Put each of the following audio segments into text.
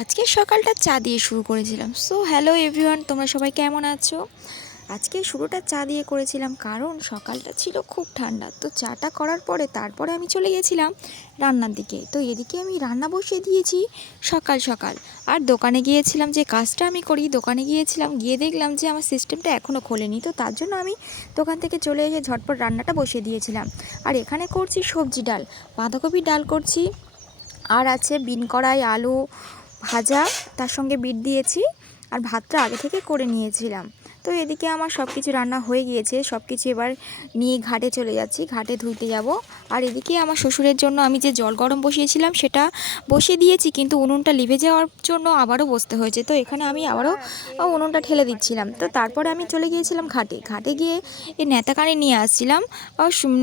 আজকে সকালটা চা দিয়ে শুরু করেছিলাম। সো হ্যালো এভরিওয়ান, তোমরা সবাই কেমন আছো? আজকে শুরুটা চা দিয়ে করেছিলাম কারণ সকালটা ছিল খুব ঠান্ডা। তো চাটা করার পরে তারপরে আমি চলে গেছিলাম রান্নার দিকে। তো এদিকে আমি রান্না বসিয়ে দিয়েছি সকাল সকাল। আর দোকানে গিয়েছিলাম, যে কাজটা আমি করি দোকানে গিয়েছিলাম, গিয়ে দেখলাম যে আমার সিস্টেমটা এখনও খোলেনি। তো তার জন্য আমি দোকান থেকে চলে এসে ঝটপট রান্নাটা বসিয়ে দিয়েছিলাম। আর এখানে করছি সবজি ডাল, বাঁধাকপির ডাল করছি, আর আছে বিন কড়াই আলু ভাজা, তার সঙ্গে বিট দিয়েছি, আর ভাতটা আগে থেকে করে নিয়েছিলাম। তো এদিকে আমার সব কিছু রান্না হয়ে গিয়েছে, সব কিছু এবার নিয়ে ঘাটে চলে যাচ্ছি, ঘাটে ধুইতে যাব। আর এদিকে আমার শ্বশুরের জন্য আমি যে জল গরম বসিয়েছিলাম সেটা বসিয়ে দিয়েছি, কিন্তু উনুনটা লিভে যাওয়ার জন্য আবারও বসতে হয়েছে। তো এখানে আমি আবারও উনুনটা ঠেলে দিচ্ছিলাম। তো তারপরে আমি চলে গিয়েছিলাম ঘাটে, ঘাটে গিয়ে এই ন্যাতা কানে নিয়ে আসছিলাম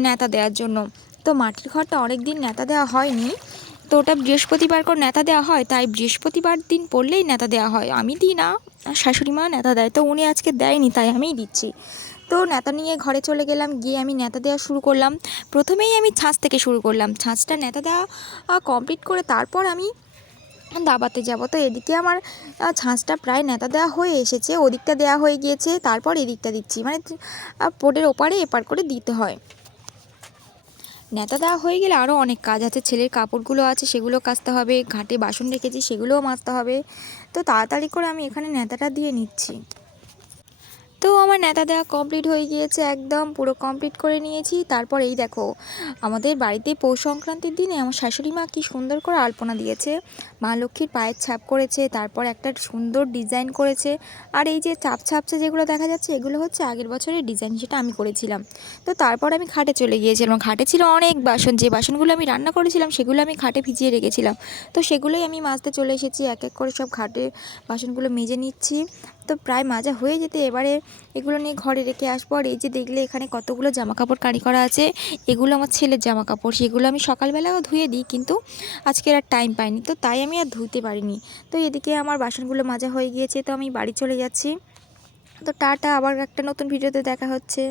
ন্যাতা দেওয়ার জন্য। তো মাটির ঘরটা অনেক দিন ন্যাতা দেওয়া হয়নি, তো ওটা বৃহস্পতিবার করে নেতা দেওয়া হয়, তাই বৃহস্পতিবার দিন পড়লেই নেতা দেওয়া হয়। আমি দিই না, শাশুড়ি মা নেতা দেয়, তো উনি আজকে দেয়নি তাই আমিই দিচ্ছি। তো নেতা নিয়ে ঘরে চলে গেলাম, গিয়ে আমি নেতা দেওয়া শুরু করলাম। প্রথমেই আমি ছাঁচ থেকে শুরু করলাম, ছাঁচটা নেতা দেওয়া কমপ্লিট করে তারপর আমি দাবাতে যাব। তো এদিকে আমার ছাঁচটা প্রায় নেতা দেওয়া হয়ে এসেছে, ওদিকটা দেওয়া হয়ে গিয়েছে, তারপর এদিকটা দিচ্ছি, মানে পোটের ওপারে এপার করে দিতে হয়। নেতা দেওয়া হয়ে গেলে আরও অনেক কাজ আছে, ছেলের কাপড়গুলো আছে সেগুলো কাচতে হবে, ঘাটে বাসন রেখেছি সেগুলোও মাজতে হবে। তো তাড়াতাড়ি করে আমি এখানে নেতাটা দিয়ে নিচ্ছি। তো আমার নেতা দেওয়া কমপ্লিট হয়ে গিয়েছে, একদম পুরো কমপ্লিট করে নিয়েছি। তারপর এই দেখো, আমাদের বাড়িতে পৌষ সংক্রান্তির দিনে আমার শাশুড়ি মা কী সুন্দর করে আলপনা দিয়েছে, মা লক্ষ্মীর পায়ের ছাপ করেছে, তারপর একটা সুন্দর ডিজাইন করেছে। আর এই যে চাপ ছাপছে যেগুলো দেখা যাচ্ছে, এগুলো হচ্ছে আগের বছরের ডিজাইন, সেটা আমি করেছিলাম। তো তারপর আমি ঘাটে চলে গিয়েছিলাম, ঘাটে ছিল অনেক বাসন, যে বাসনগুলো আমি রান্না করেছিলাম সেগুলো আমি ঘাটে ভিজিয়ে রেখেছিলাম। তো সেগুলোই আমি মাজতে চলে এসেছি, এক এক করে সব ঘাটে বাসনগুলো মেজে নিচ্ছি। তো প্রায় মাজা হয়ে যেতে এবারে এগুলো নিয়ে ঘরে রেখে আসবো। আর এই যে দেখলে এখানে কতগুলো জামা কাপড় কাঁড়ি করা আছে, এগুলো আমার ছেলের জামা কাপড়, সেগুলো আমি সকালবেলাও ধুয়ে দিই, কিন্তু আজকে আর টাইম পাইনি, তো তাই আমি আর ধুতে পারিনি। তো এদিকে আমার বাসনগুলো মাজা হয়ে গিয়েছে, তো আমি বাড়ি চলে যাচ্ছি। তো টাটা, আবার একটা নতুন ভিডিওতে দেখা হচ্ছে।